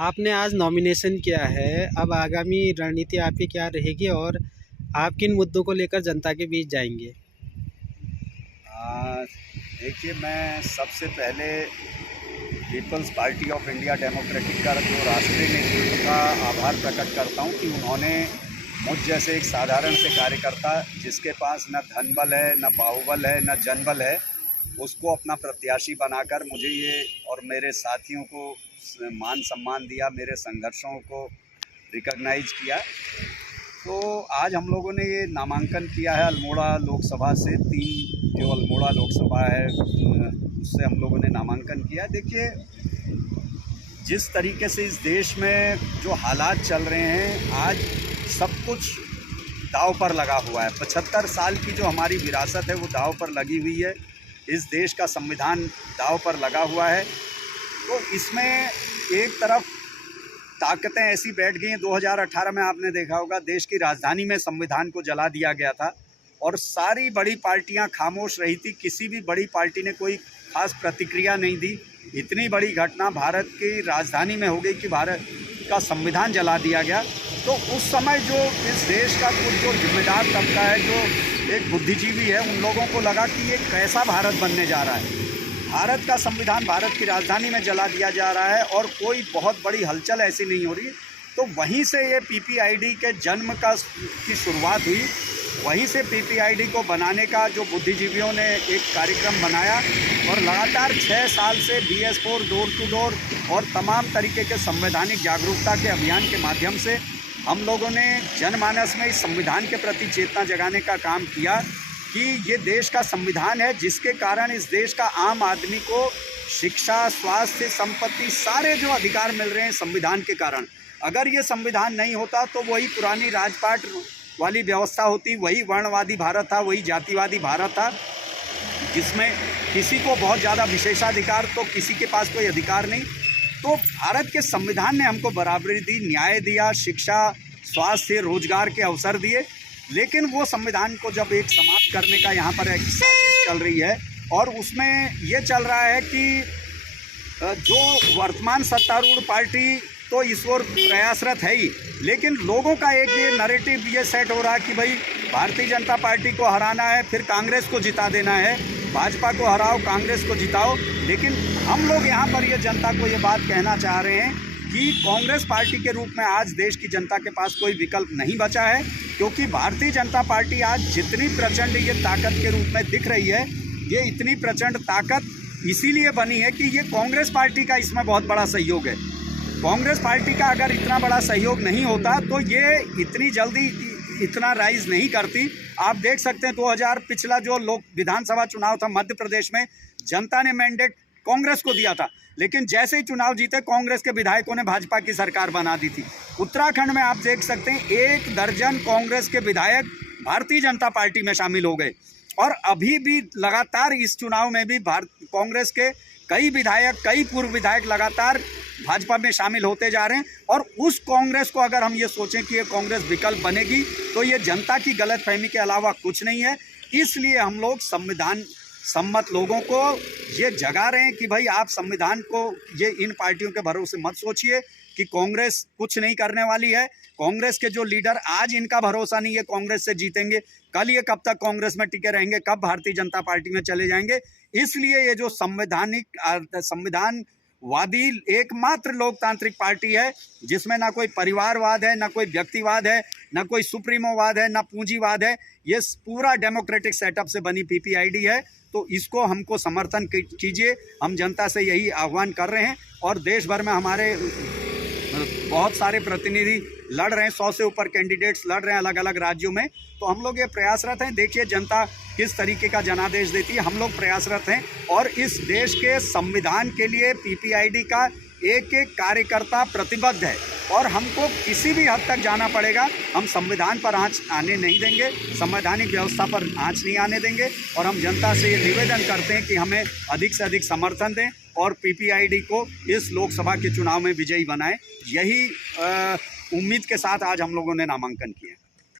आपने आज नॉमिनेशन किया है, अब आगामी रणनीति आपकी क्या रहेगी और आप किन मुद्दों को लेकर जनता के बीच जाएंगे? देखिए, मैं सबसे पहले peoples party of India democratic का जो राष्ट्रीय नेतृत्व का आभार प्रकट करता हूं कि उन्होंने मुझ जैसे एक साधारण से कार्यकर्ता जिसके पास न धनबल है, न बाहुबल है, न जनबल है, उसको अपना प्रत्याशी बनाकर मुझे ये और मेरे साथियों को मान सम्मान दिया, मेरे संघर्षों को रिकॉग्नाइज किया। तो आज हम लोगों ने ये नामांकन किया है अल्मोड़ा लोकसभा से। 3 जो अल्मोड़ा लोकसभा है उससे हम लोगों ने नामांकन किया। देखिए, जिस तरीके से इस देश में जो हालात चल रहे हैं, आज सब कुछ दांव पर लगा हुआ है। 75 साल की जो हमारी विरासत है वो दांव पर लगी हुई है। इस देश का संविधान दांव पर लगा हुआ है। तो इसमें एक तरफ ताकतें ऐसी बैठ गई हैं। 2018 में आपने देखा होगा, देश की राजधानी में संविधान को जला दिया गया था और सारी बड़ी पार्टियां खामोश रही थी। किसी भी बड़ी पार्टी ने कोई खास प्रतिक्रिया नहीं दी। इतनी बड़ी घटना भारत की राजधानी में हो गई कि भारत का संविधान जला दिया गया। तो उस समय जो इस देश का कुछ जो जिम्मेदार तबका है, जो एक बुद्धिजीवी है, उन लोगों को लगा कि ये कैसा भारत बनने जा रहा है। भारत का संविधान भारत की राजधानी में जला दिया जा रहा है और कोई बहुत बड़ी हलचल ऐसी नहीं हो रही। तो वहीं से ये पीपीआईडी के जन्म की शुरुआत हुई। वहीं से पीपीआईडी को बनाने का जो बुद्धिजीवियों ने एक कार्यक्रम बनाया और लगातार 6 साल से BS4 डोर टू डोर और तमाम तरीके के संवैधानिक जागरूकता के अभियान के माध्यम से हम लोगों ने जनमानस में इस संविधान के प्रति चेतना जगाने का काम किया कि ये देश का संविधान है, जिसके कारण इस देश का आम आदमी को शिक्षा, स्वास्थ्य, संपत्ति, सारे जो अधिकार मिल रहे हैं संविधान के कारण। अगर ये संविधान नहीं होता तो वही पुरानी राजपाट वाली व्यवस्था होती, वही वर्णवादी भारत था, वही जातिवादी भारत था, जिसमें किसी को बहुत ज़्यादा विशेषाधिकार तो किसी के पास कोई अधिकार नहीं। तो भारत के संविधान ने हमको बराबरी दी, न्याय दिया, शिक्षा, स्वास्थ्य, रोजगार के अवसर दिए। लेकिन वो संविधान को जब एक समाप्त करने का यहाँ पर एक साजिश चल रही है और उसमें ये चल रहा है कि जो वर्तमान सत्तारूढ़ पार्टी तो इस ओर प्रयासरत है ही, लेकिन लोगों का एक ये नैरेटिव ये सेट हो रहा है कि भाई भारतीय जनता पार्टी को हराना है, फिर कांग्रेस को जिता देना है, भाजपा को हराओ, कांग्रेस को जिताओ। लेकिन हम लोग यहाँ पर ये जनता को ये बात कहना चाह रहे हैं कि कांग्रेस पार्टी के रूप में आज देश की जनता के पास कोई विकल्प नहीं बचा है, क्योंकि भारतीय जनता पार्टी आज जितनी प्रचंड ये ताकत के रूप में दिख रही है, ये इतनी प्रचंड ताकत इसीलिए बनी है कि ये कांग्रेस पार्टी का इसमें बहुत बड़ा सहयोग है। कांग्रेस पार्टी का अगर इतना बड़ा सहयोग नहीं होता तो ये इतनी जल्दी इतना राइज नहीं करती। आप देख सकते हैं 2000 पिछला जो विधानसभा चुनाव था मध्य प्रदेश में, जनता ने मैंडेट कांग्रेस को दिया था, लेकिन जैसे ही चुनाव जीते कांग्रेस के विधायकों ने भाजपा की सरकार बना दी थी। उत्तराखंड में आप देख सकते हैं 1 दर्जन कांग्रेस के विधायक भारतीय जनता पार्टी में शामिल हो गए और अभी भी लगातार इस चुनाव में भी कांग्रेस के कई विधायक, कई पूर्व विधायक लगातार भाजपा में शामिल होते जा रहे हैं। और उस कांग्रेस को अगर हम ये सोचें कि ये कांग्रेस विकल्प बनेगी तो ये जनता की गलतफहमी के अलावा कुछ नहीं है। इसलिए हम लोग संविधान सम्मत लोगों को ये जगा रहे हैं कि भाई आप संविधान को ये इन पार्टियों के भरोसे मत सोचिए कि कांग्रेस कुछ नहीं करने वाली है। कांग्रेस के जो लीडर, आज इनका भरोसा नहीं है कांग्रेस से जीतेंगे, कल ये कब तक कांग्रेस में टिके रहेंगे, कब भारतीय जनता पार्टी में चले जाएंगे। इसलिए ये जो संविधानवादी एकमात्र लोकतांत्रिक पार्टी है जिसमें ना कोई परिवारवाद है, ना कोई व्यक्तिवाद है, ना कोई सुप्रीमोवाद है, ना पूंजीवाद है, ये पूरा डेमोक्रेटिक सेटअप से बनी पीपीआईडी है। तो इसको हमको समर्थन कीजिए। हम जनता से यही आह्वान कर रहे हैं और देश भर में हमारे बहुत सारे प्रतिनिधि लड़ रहे हैं, 100 से ऊपर कैंडिडेट्स लड़ रहे हैं अलग अलग राज्यों में। तो हम लोग ये प्रयासरत हैं। देखिए जनता किस तरीके का जनादेश देती है। हम लोग प्रयासरत हैं और इस देश के संविधान के लिए पीपीआईडी का एक एक कार्यकर्ता प्रतिबद्ध है और हमको किसी भी हद तक जाना पड़ेगा। हम संविधान पर आँच आने नहीं देंगे, संवैधानिक व्यवस्था पर आँच नहीं आने देंगे और हम जनता से ये निवेदन करते हैं कि हमें अधिक से अधिक समर्थन दें और पीपीआईडी को इस लोकसभा के चुनाव में विजयी बनाएं। यही उम्मीद के साथ आज हम लोगों ने नामांकन किया।